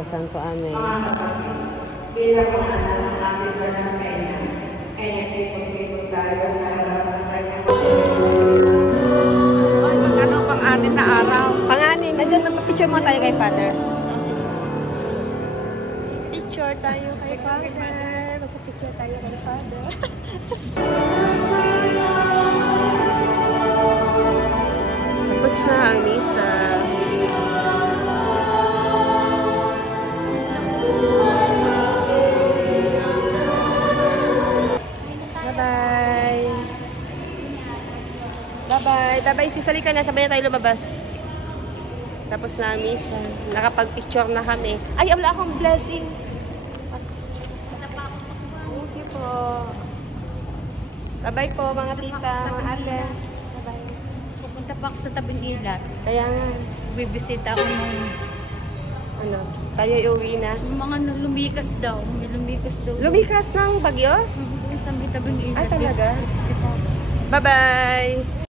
Santo Amen. Bilang mga anak ng ating banang kanya, kaya ikot-ikot tayo sa harap ng kanyang. Ay, magkano pang-anim na araw? Pang-anim. Diyan, magpapicture mo tayo kay Father. Picture tayo kay Father. Magpapicture tayo kay Father. Tapos na ang misa. Bye-bye. Bye-bye. Sisali ka na. Sabay na tayo lumabas. Tapos na ang misa. Nakapag-picture na kami. Ay, wala akong blessing. Thank you po. Bye-bye po mga tita, mga ate. Bye-bye. Pupunta pa ako sa tabing ilat. Kaya nga. Bibisita ako ng Ano? Tayo iuwi na. mga lumikas daw. May lumikas daw. Lumikas ng bagyo? Sa may tabing ilat. Ay, talaga? Bibisita ako. Bye-bye.